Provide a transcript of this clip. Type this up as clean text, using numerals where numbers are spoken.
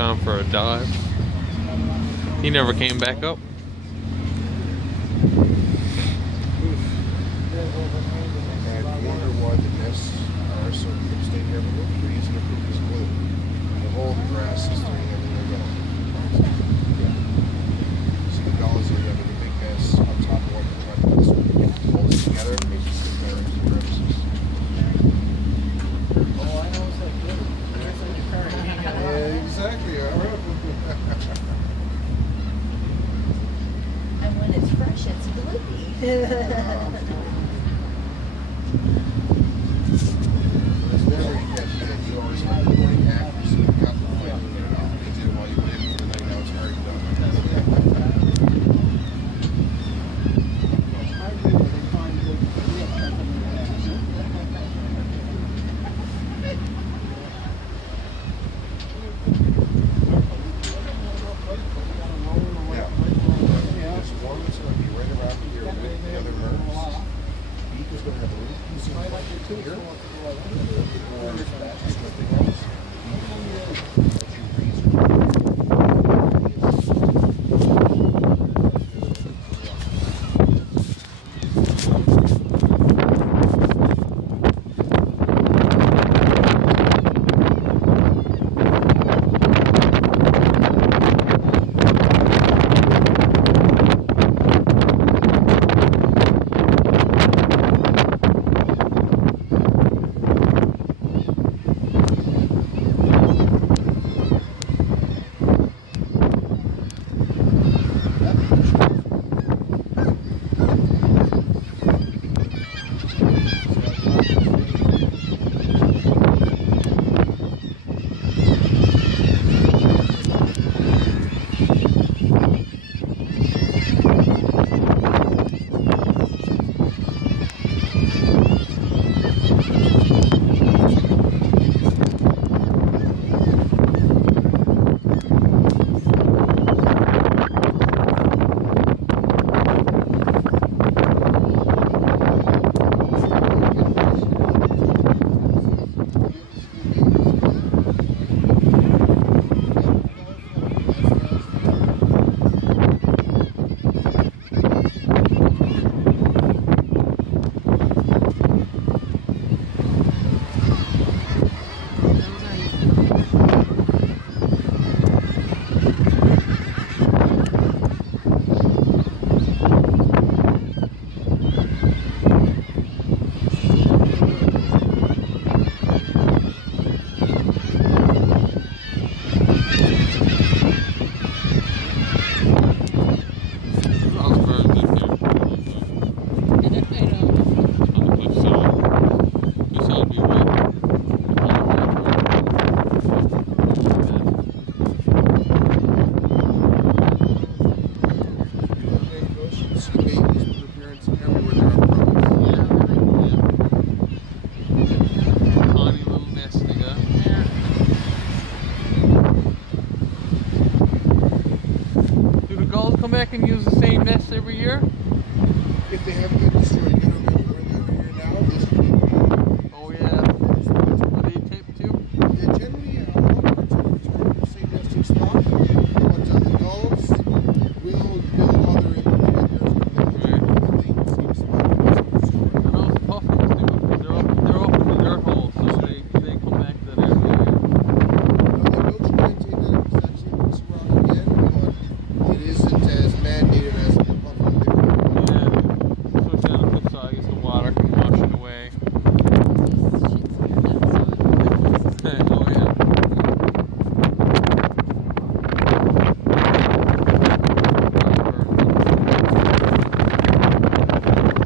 gone for a dive. He never came back up. And wonder why the nests are so good. Stay here, but look, trees and the fruit is blue. The whole grass is doing everything yellow. See the dollars are the big nests on top of what the front of this one. All this together makes it good better services. Oh, I know, it's like good. It's like you're carrying it. Yeah, exactly. And when it's fresh, it's bloopy. It's never yes, you always have the morning accuracy. You got the point to get it off. You did it while you waited for the night. Now it's hard to